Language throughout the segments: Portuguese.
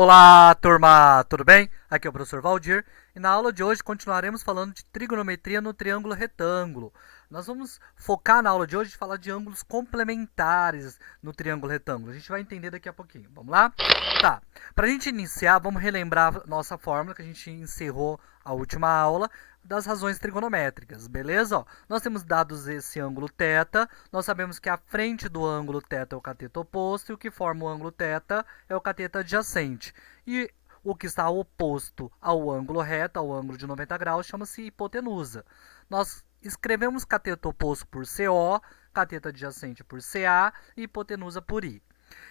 Olá, turma! Tudo bem? Aqui é o professor Valdir e na aula de hoje continuaremos falando de trigonometria no triângulo retângulo. Nós vamos focar na aula de hoje e falar de ângulos complementares no triângulo retângulo. A gente vai entender daqui a pouquinho. Vamos lá? Tá. Para a gente iniciar, vamos relembrar nossa fórmula que a gente encerrou a última aula das razões trigonométricas, beleza? Ó, nós temos dados esse ângulo θ, nós sabemos que a frente do ângulo θ é o cateto oposto e o que forma o ângulo θ é o cateto adjacente. E o que está oposto ao ângulo reto, ao ângulo de 90 graus, chama-se hipotenusa. Nós escrevemos cateto oposto por CO, cateto adjacente por CA e hipotenusa por I.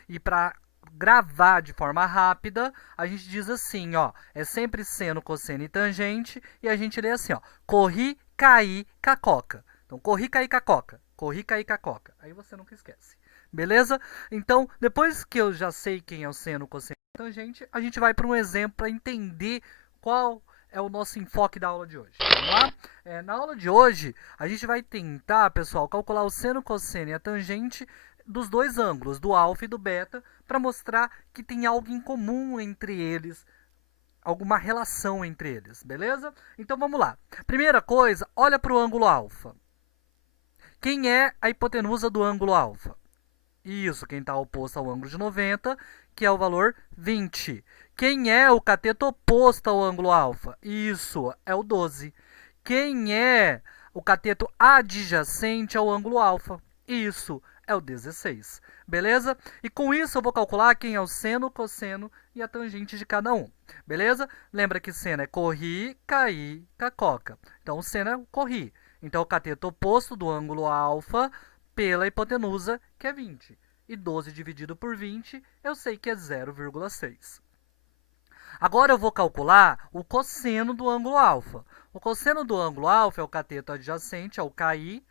E para gravar de forma rápida, a gente diz assim, ó, é sempre seno, cosseno e tangente, e a gente lê assim, ó, corri, caí, cacoca. Então, corri, caí, cacoca. Corri, caí, cacoca. Aí você nunca esquece. Beleza? Então, depois que eu já sei quem é o seno, cosseno e tangente, a gente vai para um exemplo para entender qual é o nosso enfoque da aula de hoje. Vamos lá? Na aula de hoje, a gente vai tentar, pessoal, calcular o seno, cosseno e a tangente dos dois ângulos, do alfa e do beta, para mostrar que tem algo em comum entre eles, alguma relação entre eles, beleza? Então vamos lá. Primeira coisa, olha para o ângulo alfa. Quem é a hipotenusa do ângulo alfa? Isso, quem está oposto ao ângulo de 90, que é o valor 20. Quem é o cateto oposto ao ângulo alfa? Isso, é o 12. Quem é o cateto adjacente ao ângulo alfa? Isso, é o 16. Beleza? E com isso eu vou calcular quem é o seno, cosseno e a tangente de cada um. Beleza? Lembra que seno é corri, caí, cacoca. Então, o seno é corri. Então, o cateto oposto do ângulo alfa pela hipotenusa, que é 20. E 12 dividido por 20, eu sei que é 0,6. Agora eu vou calcular o cosseno do ângulo alfa. O cosseno do ângulo alfa é o cateto adjacente ao KI.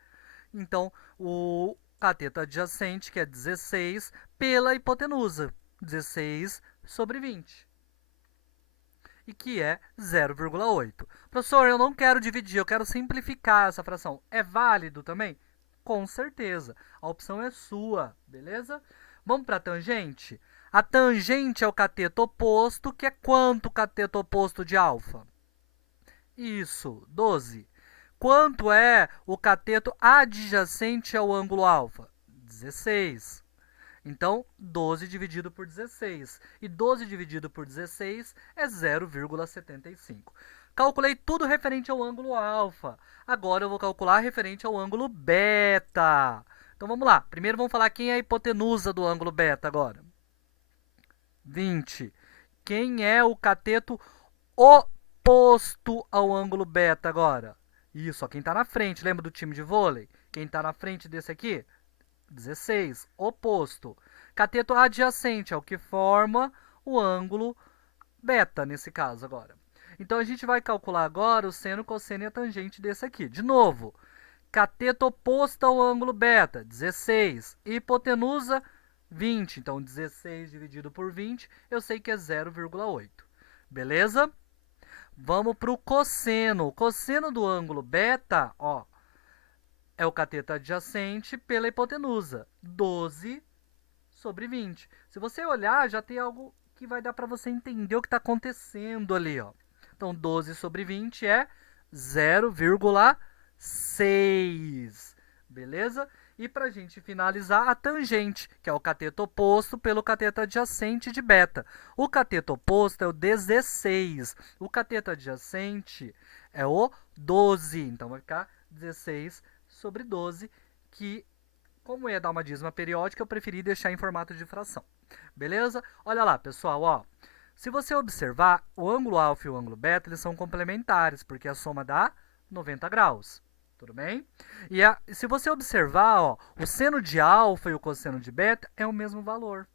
Então, o cateto adjacente, que é 16, pela hipotenusa, 16 sobre 20. E que é 0,8. Professor, eu não quero dividir, eu quero simplificar essa fração. É válido também? Com certeza. A opção é sua, beleza? Vamos para a tangente? A tangente é o cateto oposto, que é quanto cateto oposto de alfa? Isso, 12. Quanto é o cateto adjacente ao ângulo alfa? 16. Então, 12 dividido por 16. E 12 dividido por 16 é 0,75. Calculei tudo referente ao ângulo alfa. Agora eu vou calcular referente ao ângulo beta. Então, vamos lá. Primeiro vamos falar quem é a hipotenusa do ângulo beta agora. 20. Quem é o cateto oposto ao ângulo beta agora? Isso, ó, quem está na frente. Lembra do time de vôlei? Quem está na frente desse aqui? 16, oposto. Cateto adjacente é o que forma o ângulo beta, nesse caso agora. Então, a gente vai calcular agora o seno, cosseno e a tangente desse aqui. De novo, cateto oposto ao ângulo beta, 16. Hipotenusa, 20. Então, 16 dividido por 20, eu sei que é 0,8. Beleza? Vamos para o cosseno. O cosseno do ângulo beta, ó, é o cateto adjacente pela hipotenusa, 12 sobre 20. Se você olhar, já tem algo que vai dar para você entender o que está acontecendo ali, ó. Então, 12 sobre 20 é 0,6, beleza? E para a gente finalizar, a tangente, que é o cateto oposto pelo cateto adjacente de beta. O cateto oposto é o 16, o cateto adjacente é o 12, então vai ficar 16 sobre 12, que, como ia dar uma dízima periódica, eu preferi deixar em formato de fração. Beleza? Olha lá, pessoal, ó. Se você observar, o ângulo alfa e o ângulo beta, eles são complementares, porque a soma dá 90 graus. Tudo bem? E se você observar, ó, o seno de alfa e o cosseno de beta é o mesmo valor.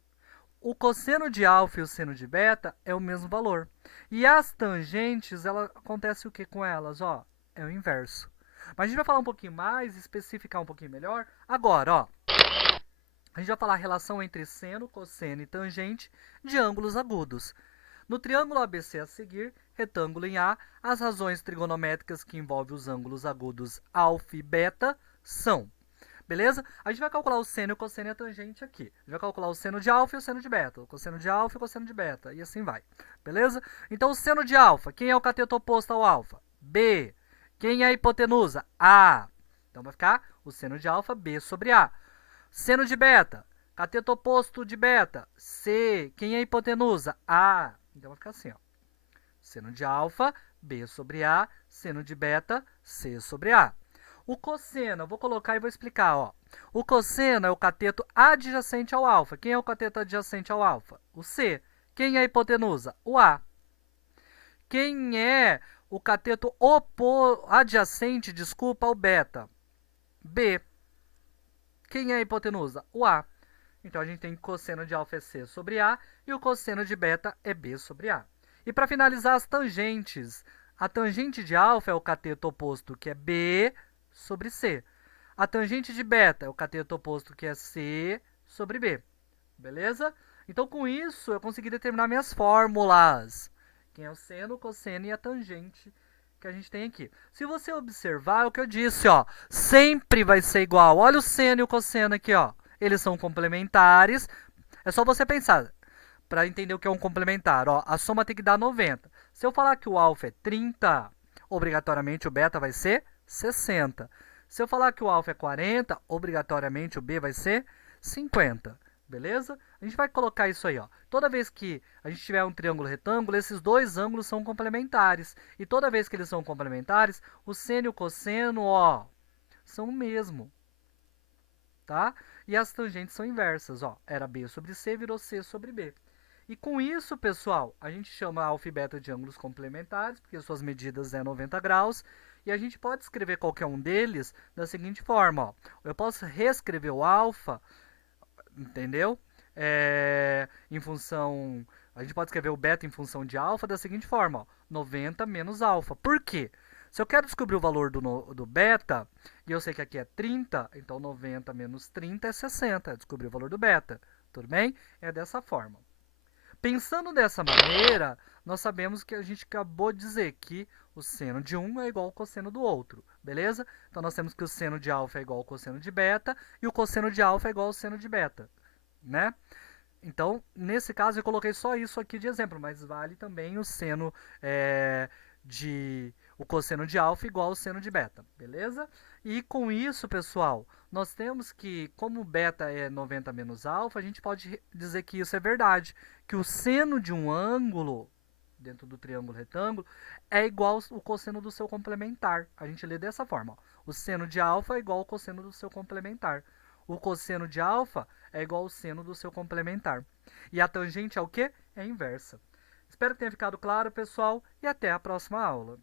O cosseno de alfa e o seno de beta é o mesmo valor. E as tangentes, acontece o que com elas? Ó, é o inverso. Mas a gente vai falar um pouquinho mais, especificar um pouquinho melhor. Agora, ó, a gente vai falar a relação entre seno, cosseno e tangente de ângulos agudos. No triângulo ABC a seguir, retângulo em A, as razões trigonométricas que envolvem os ângulos agudos alfa e beta são. Beleza? A gente vai calcular o seno e o cosseno e a tangente aqui. A gente vai calcular o seno de alfa e o seno de beta. O cosseno de alfa e o cosseno de beta. E assim vai. Beleza? Então, o seno de alfa. Quem é o cateto oposto ao alfa? B. Quem é a hipotenusa? A. Então, vai ficar o seno de alfa, B sobre A. Seno de beta. Cateto oposto de beta. C. Quem é a hipotenusa? A. Então, vai ficar assim, ó. Seno de alfa, B sobre A. Seno de beta, C sobre A. O cosseno, eu vou colocar e vou explicar, ó. O cosseno é o cateto adjacente ao alfa. Quem é o cateto adjacente ao alfa? O C. Quem é a hipotenusa? O A. Quem é o cateto adjacente, desculpa, ao beta? B. Quem é a hipotenusa? O A. Então, a gente tem cosseno de alfa é C sobre A e o cosseno de beta é B sobre A. E para finalizar as tangentes, a tangente de alfa é o cateto oposto, que é B sobre C. A tangente de beta é o cateto oposto, que é C sobre B. Beleza? Então, com isso, eu consegui determinar minhas fórmulas. Quem é o seno, o cosseno e a tangente que a gente tem aqui. Se você observar, é o que eu disse, ó, sempre vai ser igual. Olha o seno e o cosseno aqui, ó. Eles são complementares. É só você pensar para entender o que é um complementar. Ó, a soma tem que dar 90. Se eu falar que o alfa é 30, obrigatoriamente o beta vai ser 60. Se eu falar que o alfa é 40, obrigatoriamente o B vai ser 50. Beleza? A gente vai colocar isso aí, ó. Toda vez que a gente tiver um triângulo retângulo, esses dois ângulos são complementares. E toda vez que eles são complementares, o seno e o cosseno, ó, são o mesmo. Tá? E as tangentes são inversas, ó. Era B sobre C, virou C sobre B. E com isso, pessoal, a gente chama alfa e beta de ângulos complementares, porque suas medidas é 90 graus. E a gente pode escrever qualquer um deles da seguinte forma, ó. Eu posso reescrever o alfa, entendeu? Em função... A gente pode escrever o beta em função de alfa da seguinte forma, ó. 90 menos alfa. Por quê? Se eu quero descobrir o valor do beta, e eu sei que aqui é 30, então 90 menos 30 é 60. Descobri o valor do beta. Tudo bem? É dessa forma. Pensando dessa maneira, nós sabemos que a gente acabou de dizer que o seno de um é igual ao cosseno do outro, beleza? Então, nós temos que o seno de alfa é igual ao cosseno de beta e o cosseno de alfa é igual ao seno de beta, né? Então, nesse caso, eu coloquei só isso aqui de exemplo, mas vale também o seno o cosseno de alfa igual ao seno de beta, beleza? E com isso, pessoal, nós temos que, como beta é 90 menos alfa, a gente pode dizer que isso é verdade, que o seno de um ângulo, dentro do triângulo retângulo, é igual ao cosseno do seu complementar. A gente lê dessa forma, ó. O seno de alfa é igual ao cosseno do seu complementar. O cosseno de alfa é igual ao seno do seu complementar. E a tangente é o quê? É a inversa. Espero que tenha ficado claro, pessoal, e até a próxima aula.